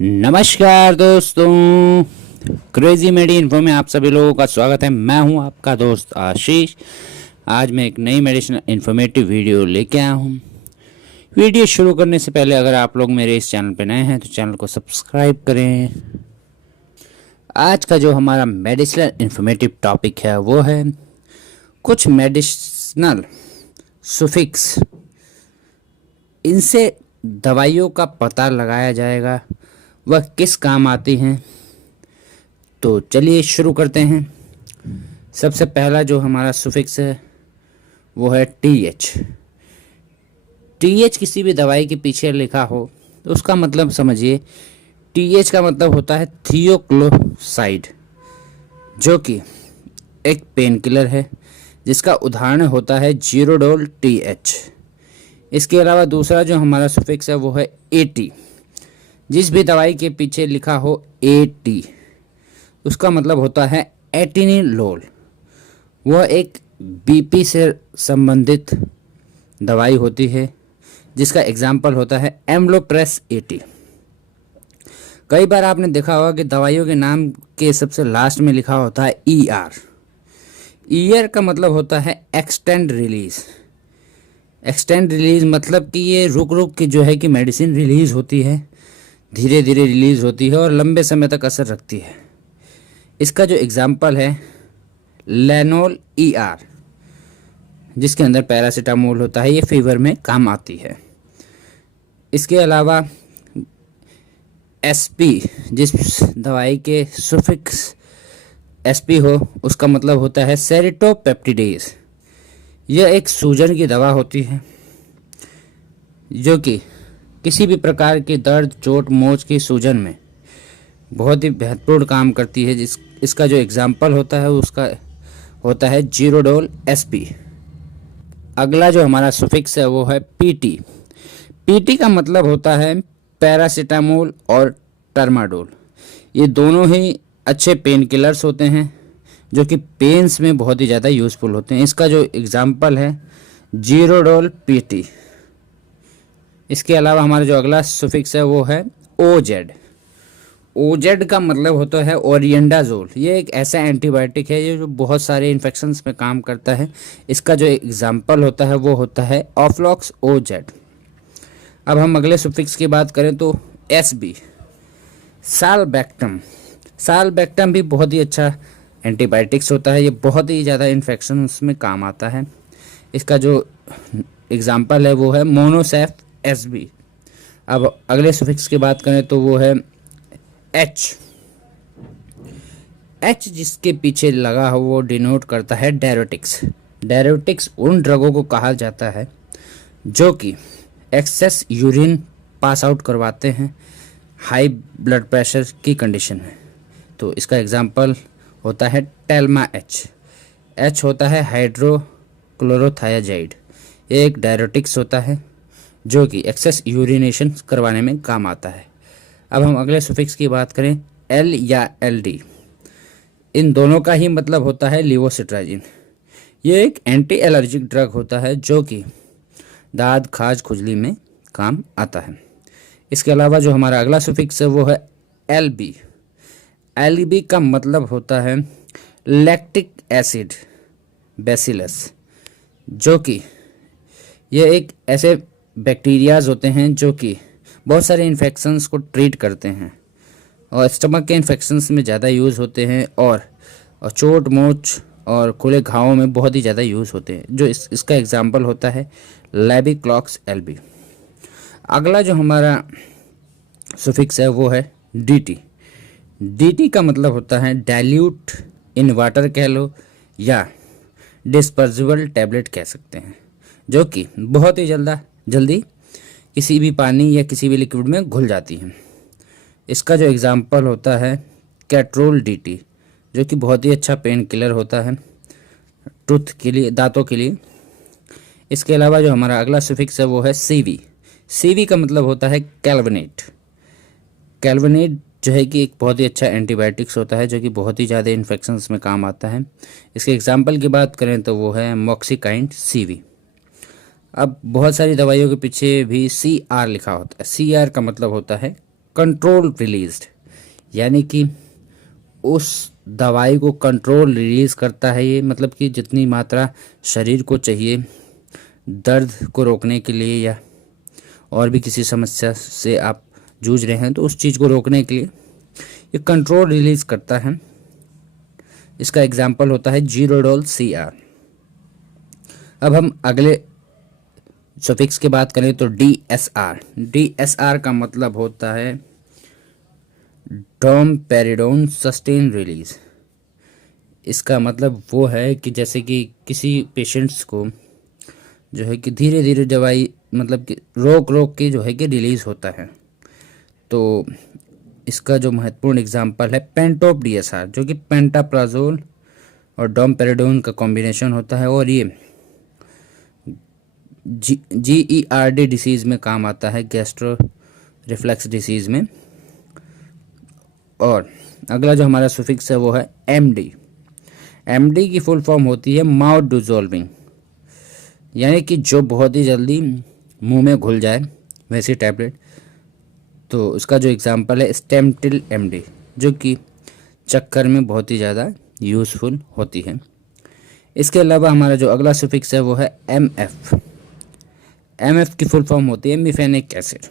नमस्कार दोस्तों, क्रेजी मेडी इन्फो में आप सभी लोगों का स्वागत है। मैं हूं आपका दोस्त आशीष। आज मैं एक नई मेडिसिनल इन्फॉर्मेटिव वीडियो लेके आया हूं। वीडियो शुरू करने से पहले अगर आप लोग मेरे इस चैनल पर नए हैं तो चैनल को सब्सक्राइब करें। आज का जो हमारा मेडिसिनल इन्फॉर्मेटिव टॉपिक है वो है कुछ मेडिसिनल सुफिक्स। इनसे दवाइयों का पता लगाया जाएगा, वह किस काम आती हैं। तो चलिए शुरू करते हैं। सबसे पहला जो हमारा सुफिक्स है वो है TH। TH किसी भी दवाई के पीछे लिखा हो तो उसका मतलब समझिए। TH का मतलब होता है थियोक्लोसाइड, जो कि एक पेन किलर है जिसका उदाहरण होता है जीरोडोल TH। इसके अलावा दूसरा जो हमारा सुफिक्स है वो है AT। जिस भी दवाई के पीछे लिखा हो AT, उसका मतलब होता है एटिनिलोल। वह एक BP से संबंधित दवाई होती है जिसका एग्जाम्पल होता है एम्लोप्रेस 80। कई बार आपने देखा होगा कि दवाइयों के नाम के सबसे लास्ट में लिखा होता है ER। ER का मतलब होता है एक्सटेंड रिलीज। एक्सटेंड रिलीज मतलब कि ये रुक रुक के जो है कि मेडिसिन रिलीज होती है, धीरे धीरे रिलीज होती है और लंबे समय तक असर रखती है। इसका जो एग्जाम्पल है लेनोल ER, जिसके अंदर पैरासीटामोल होता है, ये फीवर में काम आती है। इसके अलावा SP, जिस दवाई के सुफिक्स SP हो उसका मतलब होता है सेरिटोपेप्टिडेज। यह एक सूजन की दवा होती है जो कि किसी भी प्रकार के दर्द, चोट, मोच की सूजन में बहुत ही महत्वपूर्ण काम करती है। इसका जो एग्जाम्पल होता है उसका होता है जीरोडोल SP। अगला जो हमारा सुफिक्स है वो है PT। PT का मतलब होता है पैरासीटामोल और टर्माडोल। ये दोनों ही अच्छे पेन किलर्स होते हैं जो कि पेन्स में बहुत ही ज़्यादा यूज़फुल होते हैं। इसका जो एग्जाम्पल है जीरोडोल PT। इसके अलावा हमारा जो अगला सुफिक्स है वो है OZ। OZ का मतलब होता है ओरिएंडाजोल। ये एक ऐसा एंटीबायोटिक है जो बहुत सारे इन्फेक्शंस में काम करता है। इसका जो एग्जाम्पल होता है वो होता है ऑफ्लॉक्स OZ। अब हम अगले सुफिक्स की बात करें तो SB, सालबैक्टम। सालबैक्टम भी बहुत ही अच्छा एंटीबायोटिक्स होता है। ये बहुत ही ज़्यादा इन्फेक्शंस में काम आता है। इसका जो एग्जाम्पल है वो है मोनोसेफ SB। अब अगले सुफिक्स की बात करें तो वो है H। H जिसके पीछे लगा हो वो डिनोट करता है डायरेटिक्स। डायरेटिक्स उन ड्रगों को कहा जाता है जो कि एक्सेस यूरिन पास आउट करवाते हैं हाई ब्लड प्रेशर की कंडीशन में। तो इसका एग्जाम्पल होता है टेल्मा H। H होता है हाइड्रोक्लोरोथायाजाइड। ये एक डायरेटिक्स होता है जो कि एक्सेस यूरिनेशन करवाने में काम आता है। अब हम अगले सुफिक्स की बात करें L या LD। इन दोनों का ही मतलब होता है लिवोसिट्राजिन। ये एक एंटी एलर्जिक ड्रग होता है जो कि दाद, खाज, खुजली में काम आता है। इसके अलावा जो हमारा अगला सुफिक्स है वो है LB। LB का मतलब होता है लैक्टिक एसिड बैसिलस, जो कि ये एक ऐसे बैक्टीरियाज होते हैं जो कि बहुत सारे इन्फेक्शंस को ट्रीट करते हैं और स्टमक के इन्फेक्शंस में ज़्यादा यूज़ होते हैं और चोट, मोच और खुले घावों में बहुत ही ज़्यादा यूज़ होते हैं। जो इसका एग्जाम्पल होता है लेविक्लॉक्स LB। अगला जो हमारा सुफिक्स है वो है DT। DT का मतलब होता है डाइल्यूट इन वाटर कह लो या डिस्पर्सिबल टैबलेट कह सकते हैं, जो कि बहुत ही जल्दी किसी भी पानी या किसी भी लिक्विड में घुल जाती हैं। इसका जो एग्जाम्पल होता है कैट्रोल DT, जो कि बहुत ही अच्छा पेन किलर होता है टूथ के लिए, दांतों के लिए। इसके अलावा जो हमारा अगला सुफिक्स है वो है CV। CV का मतलब होता है कैल्वनेट। कैल्वनेट जो है कि एक बहुत ही अच्छा एंटीबायोटिक्स होता है जो कि बहुत ही ज़्यादा इन्फेक्शंस में काम आता है। इसके एग्जाम्पल की बात करें तो वो है मॉक्सिकाइंड CV। अब बहुत सारी दवाइयों के पीछे भी CR लिखा होता है। CR का मतलब होता है कंट्रोल रिलीज्ड, यानी कि उस दवाई को कंट्रोल रिलीज करता है ये, मतलब कि जितनी मात्रा शरीर को चाहिए दर्द को रोकने के लिए या और भी किसी समस्या से आप जूझ रहे हैं तो उस चीज़ को रोकने के लिए ये कंट्रोल रिलीज करता है। इसका एग्जाम्पल होता है जीरोडोल CR। अब हम अगले सफिक्स की बात करें तो DSR। DSR का मतलब होता है डोमपेरिडोन सस्टेन रिलीज। इसका मतलब वो है कि जैसे कि किसी पेशेंट्स को जो है कि धीरे धीरे दवाई मतलब कि रोक रोक के जो है कि रिलीज़ होता है। तो इसका जो महत्वपूर्ण एग्जाम्पल है पेंटोप DSR, जो कि पेंटाप्राजोल और डोमपेरिडोन का कॉम्बिनेशन होता है और ये GERD डिसीज़ में काम आता है, गैस्ट्रो रिफ्लक्स डिसीज़ में। और अगला जो हमारा सुफिक्स है वो है MD। MD की फुल फॉर्म होती है माउथ डिजोल्विंग, यानी कि जो बहुत ही जल्दी मुंह में घुल जाए वैसी टैबलेट। तो उसका जो एग्जांपल है स्टेमटिल MD, जो कि चक्कर में बहुत ही ज़्यादा यूज़फुल होती है। इसके अलावा हमारा जो अगला सुफिक्स है वो है MF। MF की फुल फॉर्म होती है मिफेनिक एसिड।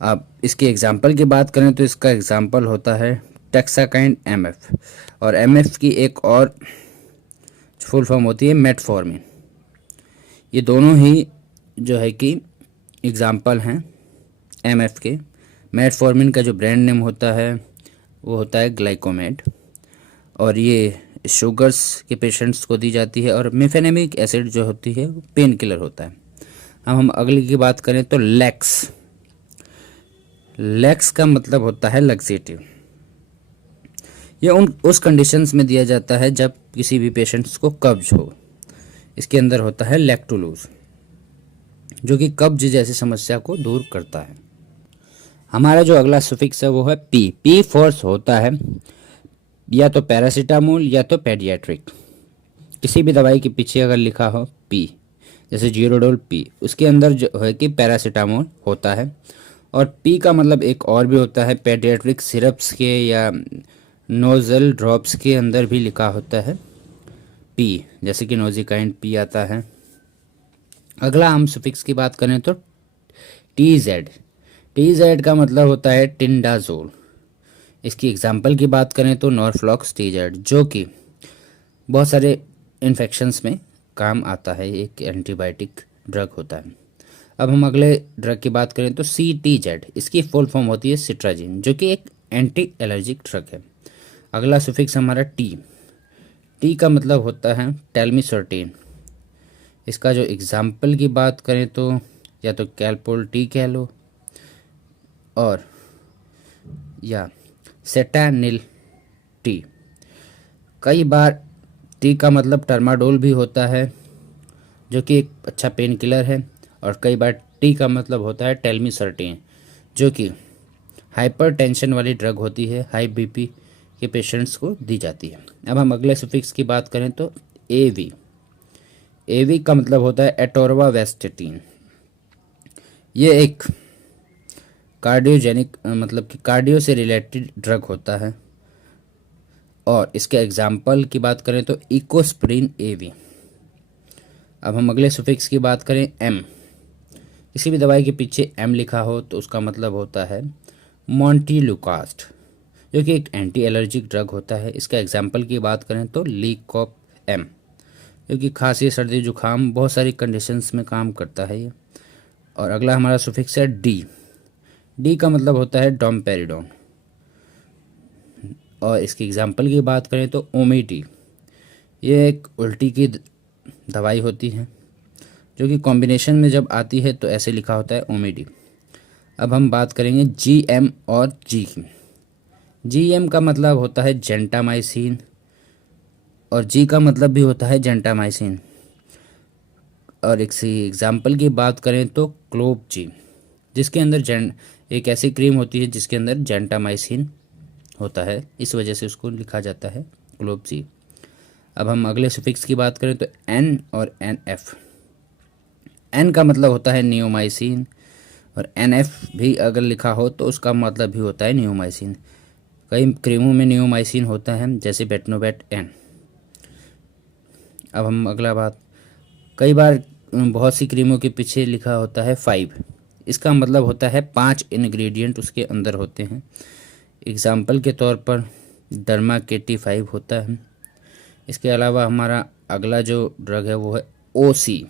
अब इसके एग्जांपल की बात करें तो इसका एग्जांपल होता है टेक्साकाइन MF, और MF की एक और फुल फॉर्म होती है मेटफॉर्मिन। ये दोनों ही जो है कि एग्जांपल हैं MF के। मेटफॉर्मिन का जो ब्रांड नेम होता है वो होता है ग्लाइकोमेट, और ये शुगर्स के पेशेंट्स को दी जाती है। और मिफेनेमिक एसिड जो होती है वो पेन किलर होता है। अब हम अगली की बात करें तो लैक्स। लैक्स का मतलब होता है लग्जेटिव। ये उस कंडीशंस में दिया जाता है जब किसी भी पेशेंट्स को कब्ज हो। इसके अंदर होता है लैक्टोलूज, जो कि कब्ज जैसी समस्या को दूर करता है। हमारा जो अगला सुफिक्स है वो है पी फोर्स होता है या तो पैरासीटामोल या तो पेडियाट्रिक। किसी भी दवाई के पीछे अगर लिखा हो पी, जैसे जीरोडोल पी, उसके अंदर जो है कि पैरासीटामोल होता है। और पी का मतलब एक और भी होता है, पेडियाट्रिक सिरप्स के या नोजल ड्रॉप्स के अंदर भी लिखा होता है पी, जैसे कि नोजिकाइन पी आता है। अगला हम सुफिक्स की बात करें तो TZ। TZ का मतलब होता है टिंडाजोल। इसकी एग्जाम्पल की बात करें तो नॉर्फ्लॉक्स TZ, जो कि बहुत सारे इन्फेक्शंस में काम आता है, एक एंटीबायोटिक ड्रग होता है। अब हम अगले ड्रग की बात करें तो CTZ। इसकी फुल फॉर्म होती है सिट्राजिन, जो कि एक एंटी एलर्जिक ड्रग है। अगला सुफिक्स हमारा टी का मतलब होता है टेल्मिसर्टेन। इसका जो एग्जाम्पल की बात करें तो या तो कैलपोल टी कह लो और या सेटानिल टी। कई बार टी का मतलब टर्माडोल भी होता है, जो कि एक अच्छा पेन किलर है। और कई बार टी का मतलब होता है टेल्मिसर्टेन, जो कि हाइपरटेंशन वाली ड्रग होती है, हाई बीपी के पेशेंट्स को दी जाती है। अब हम अगले सुफिक्स की बात करें तो AV। AV का मतलब होता है एटोरवास्टेटिन। ये एक कार्डियोजेनिक मतलब कि कार्डियो से रिलेटेड ड्रग होता है। और इसके एग्जाम्पल की बात करें तो इकोस्प्रिन AV। अब हम अगले सुफिक्स की बात करें M। किसी भी दवाई के पीछे M लिखा हो तो उसका मतलब होता है मॉन्टिलुकास्ट, जो कि एक एंटी एलर्जिक ड्रग होता है। इसका एग्जाम्पल की बात करें तो लीकॉप M, जो कि खांसी सर्दी जुकाम बहुत सारी कंडीशंस में काम करता है ये। और अगला हमारा सुफिक्स है डी का मतलब होता है डोमपेरिडोन। और इसकी एग्जाम्पल की बात करें तो ओमेटी। ये एक उल्टी की दवाई होती है, जो कि कॉम्बिनेशन में जब आती है तो ऐसे लिखा होता है ओमेडी। अब हम बात करेंगे GM और G की। GM का मतलब होता है जेंटामाइसिन और G का मतलब भी होता है जेंटामाइसिन। और इसी एग्जाम्पल की बात करें तो क्लोब G, जिसके अंदर एक ऐसी क्रीम होती है जिसके अंदर जेंटामाइसिन होता है, इस वजह से उसको लिखा जाता है क्लोब G। अब हम अगले सुफिक्स की बात करें तो N और NF। N का मतलब होता है नियोमाइसिन और NF भी अगर लिखा हो तो उसका मतलब भी होता है नियोमाइसिन। कई क्रीमों में नियोमाइसिन होता है, जैसे बेटनोवेट एन। अब हम अगला बात, कई बार बहुत सी क्रीमों के पीछे लिखा होता है 5। इसका मतलब होता है 5 इंग्रेडिएंट उसके अंदर होते हैं। एग्जाम्पल के तौर पर डर्मा KT5 होता है। इसके अलावा हमारा अगला जो ड्रग है वो है OC।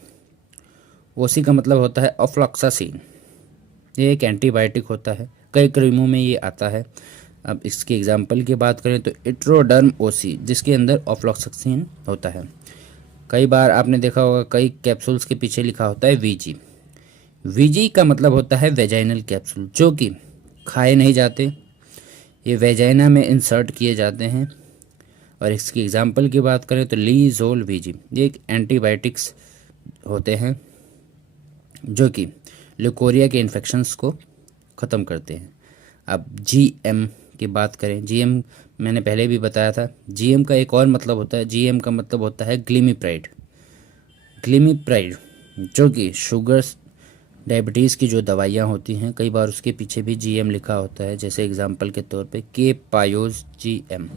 OC का मतलब होता है ऑफ्लॉक्सासिन। ये एक एंटीबायोटिक होता है, कई क्रीमों में ये आता है। अब इसके एग्जाम्पल की बात करें तो इट्रोडर्म OC, जिसके अंदर ऑफ्लॉक्सासिन होता है। कई बार आपने देखा होगा कई कैप्सूल्स के पीछे लिखा होता है VG। VG का मतलब होता है वेजाइनल कैप्सूल, जो कि खाए नहीं जाते, ये वेजाइना में इंसर्ट किए जाते हैं। और इसकी एग्जाम्पल की बात करें तो लीजोल VG, ये एक एंटीबायोटिक्स होते हैं जो कि ल्यूकोरिया के इन्फेक्शंस को ख़त्म करते हैं। अब GM की बात करें, GM मैंने पहले भी बताया था। GM का एक और मतलब होता है, GM का मतलब होता है ग्लिमिप्राइड। ग्लिमिप्राइड जो कि शुगर्स डायबिटीज़ की जो दवाइयाँ होती हैं, कई बार उसके पीछे भी GM लिखा होता है, जैसे एग्जांपल के तौर पे K-पायोज GM।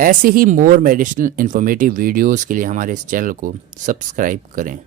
ऐसे ही मोर मेडिसिनल इन्फॉर्मेटिव वीडियोस के लिए हमारे इस चैनल को सब्सक्राइब करें।